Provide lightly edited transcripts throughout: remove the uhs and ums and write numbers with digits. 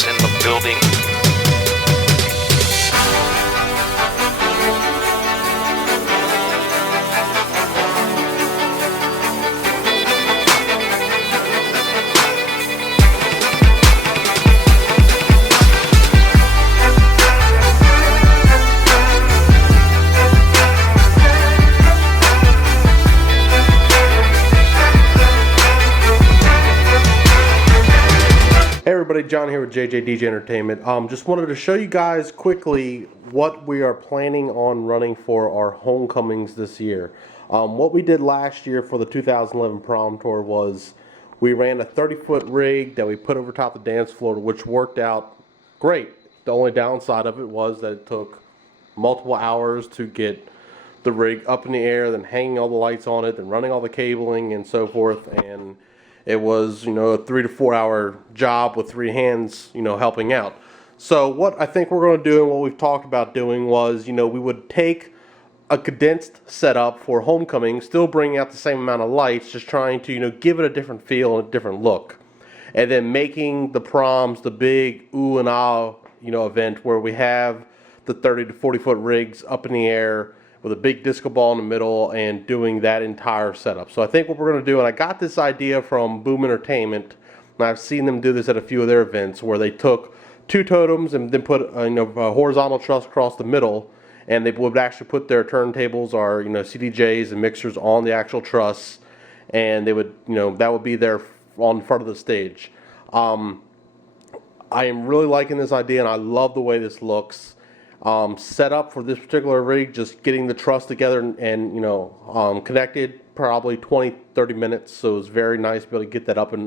Truss in the building. Hey everybody, John here with JJDJ Entertainment. Just wanted to show you guys quickly what we are planning on running for our homecomings this year. What we did last year for the 2011 prom tour was we ran a 30-foot rig that we put over top the dance floor, which worked out great. The only downside of it was that it took multiple hours to get the rig up in the air, then hanging all the lights on it, then running all the cabling and so forth, and it was, a 3 to 4 hour job with 3 hands, helping out. So what I think we're going to do and what we've talked about doing was, we would take a condensed setup for homecoming, still bringing out the same amount of lights, just trying to, give it a different feel and a different look. And then making the proms the big ooh and ah, event where we have the 30 to 40 foot rigs up in the air with a big disco ball in the middle and doing that entire setup. So I think what we're going to do, and I got this idea from Boom Entertainment, and I've seen them do this at a few of their events, where they took 2 totems and then put a horizontal truss across the middle, and they would actually put their turntables or CDJs and mixers on the actual truss, and they would that would be there on front of the stage. I am really liking this idea, and I love the way this looks. Set up for this particular rig, just getting the truss together and connected, probably 20-30 minutes, so it's very nice to be able to get that up and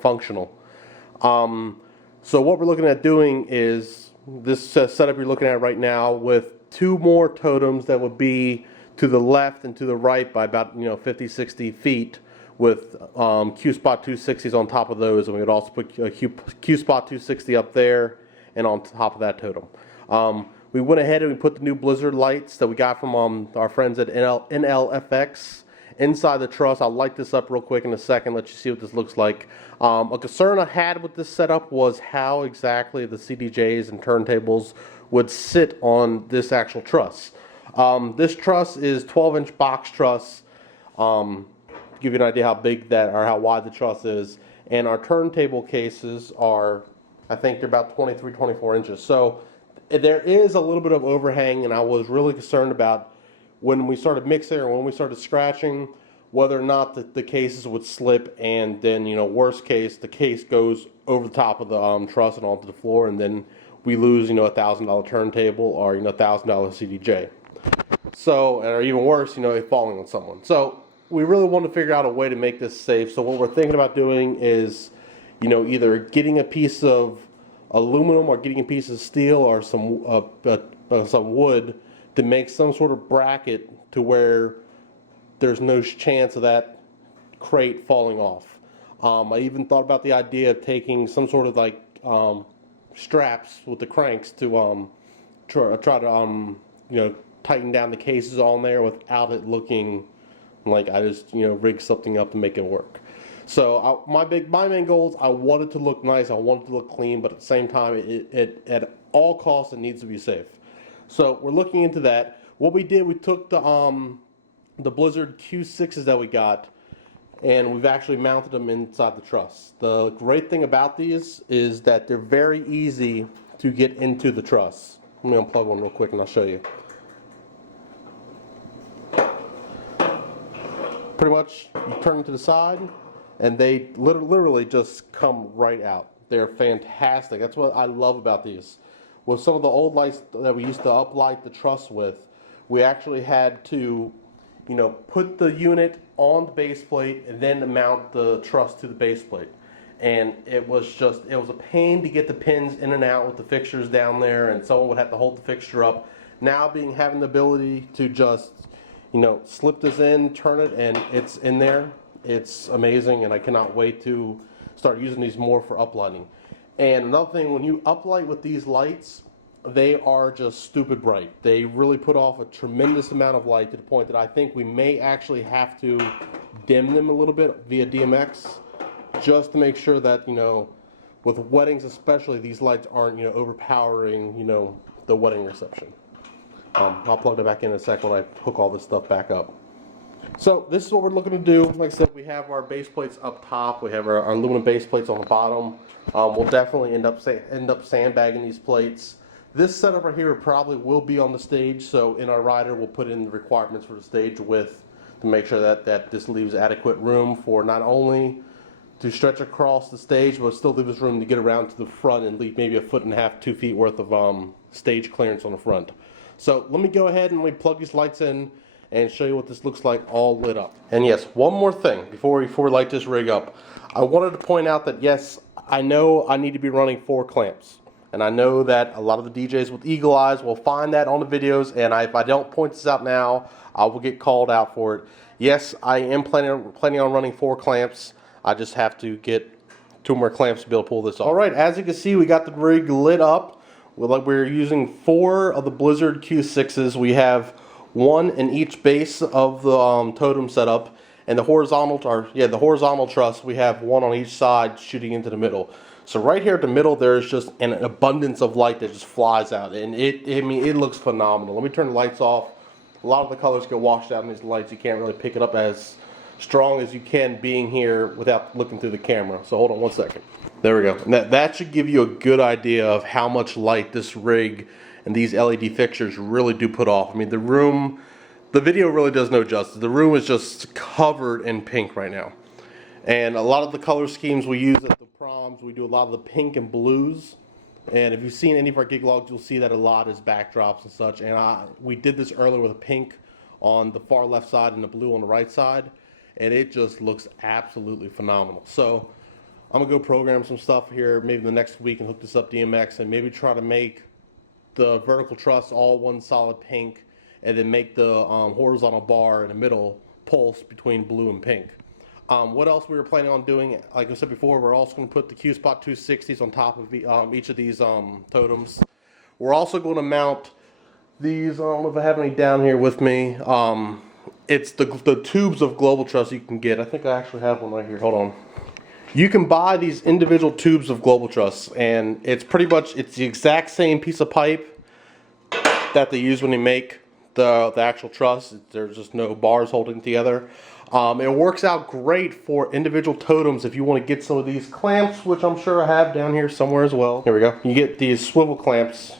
functional. So what we're looking at doing is this setup you're looking at right now with 2 more totems that would be to the left and to the right by about 50-60 feet with Q-Spot 260s on top of those, and we would also put Q-Spot 260 up there and on top of that totem. We went ahead and we put the new Blizzard lights that we got from our friends at NLFX inside the truss. I'll light this up real quick in a second, let you see what this looks like. A concern I had with this setup was how exactly the CDJs and turntables would sit on this actual truss. This truss is 12-inch box truss. To give you an idea how big that or how wide the truss is, and our turntable cases are, I think they're about 23-24 inches. So there is a little bit of overhang, and I was really concerned about when we started mixing or when we started scratching whether or not the cases would slip, and then worst case the case goes over the top of the truss and onto the floor, and then we lose $1,000 turntable or $1,000 CDJ. So, or even worse, it falling on someone. So we really want to figure out a way to make this safe. So what we're thinking about doing is either getting a piece of aluminum or getting a piece of steel or some wood to make some sort of bracket to where there's no chance of that crate falling off. I even thought about the idea of taking some sort of straps with the cranks to try to tighten down the cases on there without it looking like I just rigged something up to make it work. So my main goal is I want it to look nice, I want it to look clean, but at the same time, it at all costs it needs to be safe. So we're looking into that. What we did, we took the Blizzard Q6s that we got, and we've actually mounted them inside the truss. The great thing about these is that they're very easy to get into the truss. Let me unplug one real quick and I'll show you. Pretty much, you turn them to the side, and they literally just come right out. They're fantastic. That's what I love about these. With some of the old lights that we used to uplight the truss with, we actually had to, put the unit on the base plate and then mount the truss to the base plate. And it was a pain to get the pins in and out with the fixtures down there, and someone would have to hold the fixture up. Now having the ability to just, slip this in, turn it, and it's in there. It's amazing, and I cannot wait to start using these more for uplighting. And another thing, when you uplight with these lights, they are just stupid bright. They really put off a tremendous amount of light to the point that I think we may actually have to dim them a little bit via DMX, just to make sure that, with weddings especially, these lights aren't, overpowering, the wedding reception. I'll plug that back in a second when I hook all this stuff back up. So this is what we're looking to do. Like I said, we have our base plates up top. We have our aluminum base plates on the bottom. We'll definitely end up sandbagging these plates. This setup right here probably will be on the stage. So in our rider, we'll put in the requirements for the stage width to make sure that this leaves adequate room for not only to stretch across the stage, but still leaves room to get around to the front and leave maybe 1.5 feet, 2 feet worth of stage clearance on the front. So let me go ahead and we plug these lights in and show you what this looks like all lit up. And yes, one more thing before we light this rig up. I wanted to point out that yes, I know I need to be running 4 clamps. And I know that a lot of the DJs with eagle eyes will find that on the videos, and if I don't point this out now, I will get called out for it. Yes, I am planning on running 4 clamps. I just have to get 2 more clamps to be able to pull this off. Alright, as you can see, we got the rig lit up. We're using 4 of the Blizzard Q6s. We have 1 in each base of the totem setup, and the horizontal truss, we have 1 on each side shooting into the middle. So right here at the middle, there's just an abundance of light that just flies out, and it looks phenomenal. Let me turn the lights off. A lot of the colors get washed out in these lights. You can't really pick it up as strong as you can being here without looking through the camera. So hold on one second. There we go. And that should give you a good idea of how much light this rig and these LED fixtures really do put off. I mean, the video really does no justice. The room is just covered in pink right now. And a lot of the color schemes we use at the proms, we do a lot of the pink and blues. And if you've seen any of our gig logs, you'll see that a lot is backdrops and such. And we did this earlier with a pink on the far left side and the blue on the right side. And it just looks absolutely phenomenal. So I'm going to go program some stuff here maybe the next week and hook this up DMX and maybe try to make the vertical truss all one solid pink, and then make the horizontal bar in the middle pulse between blue and pink. What else we were planning on doing, like I said before, we're also going to put the Q-Spot 260s on top of each of these totems. We're also going to mount these, I don't know if I have any down here with me. It's the tubes of Global Truss you can get. I think I actually have one right here. Hold on. You can buy these individual tubes of Global Truss, and it's pretty much, it's the exact same piece of pipe that they use when they make the actual truss. There's just no bars holding together. It works out great for individual totems if you want to get some of these clamps, which I'm sure I have down here somewhere as well. Here we go. You get these swivel clamps,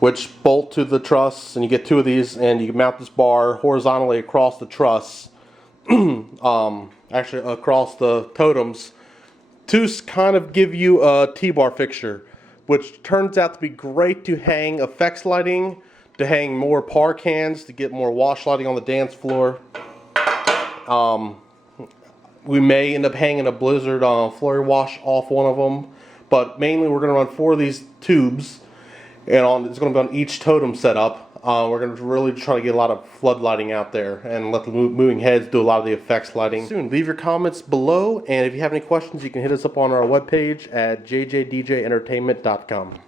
which bolt to the truss, and you get 2 of these, and you can mount this bar horizontally across the truss, actually across the totems, to kind of give you a T-bar fixture, which turns out to be great to hang effects lighting, to hang more par cans, to get more wash lighting on the dance floor. We may end up hanging a Blizzard flurry wash off one of them, but mainly we're going to run 4 of these tubes, and it's going to be on each totem setup. We're going to really try to get a lot of flood lighting out there and let the moving heads do a lot of the effects lighting. Soon, leave your comments below, and if you have any questions, you can hit us up on our webpage at jjdjentertainment.com.